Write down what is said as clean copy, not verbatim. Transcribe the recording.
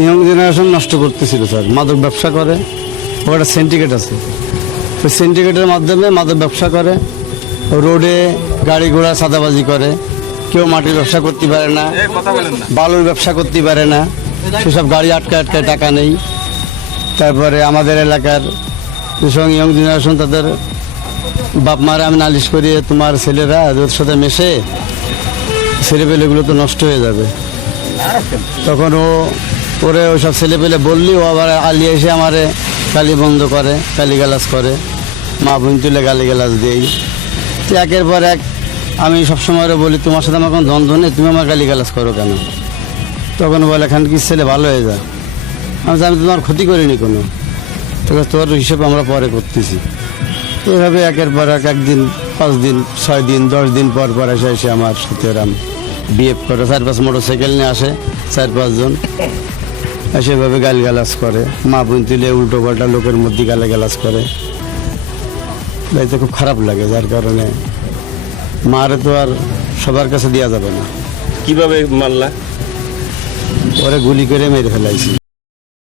Young generation নষ্ট করতেছিল sir, মাদক ব্যবসা করে। ওটা সিন্ডিকেট আছে, ওই সিন্ডিকেটের মাধ্যমে মাদক ব্যবসা করে, রোডে গাড়ি ঘোড়া সাদাবাজি করে, কেউ মাটির ব্যবসা করতে পারে না, বালুর ব্যবসা করতে পারে না, সেসব গাড়ি আটকায় টাকা নেই। তারপরে আমাদের এলাকার যেসব ইয়ং জেনারেশন তাদের বাপ মারা আমি নালিশ করি, তোমার ছেলেরা ওদের সাথে মেশে ছেলেপেলেগুলো তো নষ্ট হয়ে যাবে। তখন ওরে ওইসব ছেলেপেলে বললি ও আবার আলিয়ে এসে আমারে গালি বন্ধ করে, গালিগালাজ করে, মা বোন তুলে গালিগালাজ দেই। তো একের পর এক আমি সবসময় ওরে বলি, তোমার সাথে আমার কোনো দ্বন্দ্ব নেই, তুমি আমার গালিগালাজ করো কেন? তখন বলে, এখান কি ছেলে ভালো হয়ে যায়। আমি তো তোমার ক্ষতি করিনি কোনো, তোর হিসেব আমরা পরে করতেছি। এইভাবে একের পর এক, একদিন 5 দিন 6 দিন 10 দিন পর পর এসে আমার সাথে এরম বিহেভ করে। 4-5 মোটরসাইকেল নিয়ে আসে, 4-5 জন সেভাবে গালিগালাজ করে, মা বোন তুলে উল্টো পাল্টা লোকের মধ্যে গালিগালাজ করে। এতে খুব খারাপ লাগে, যার কারণে মারে তো আর সবার কাছে দেওয়া যাবে না। কিভাবে মারলা? ওরে গুলি করে মেরে ফেলাইছি।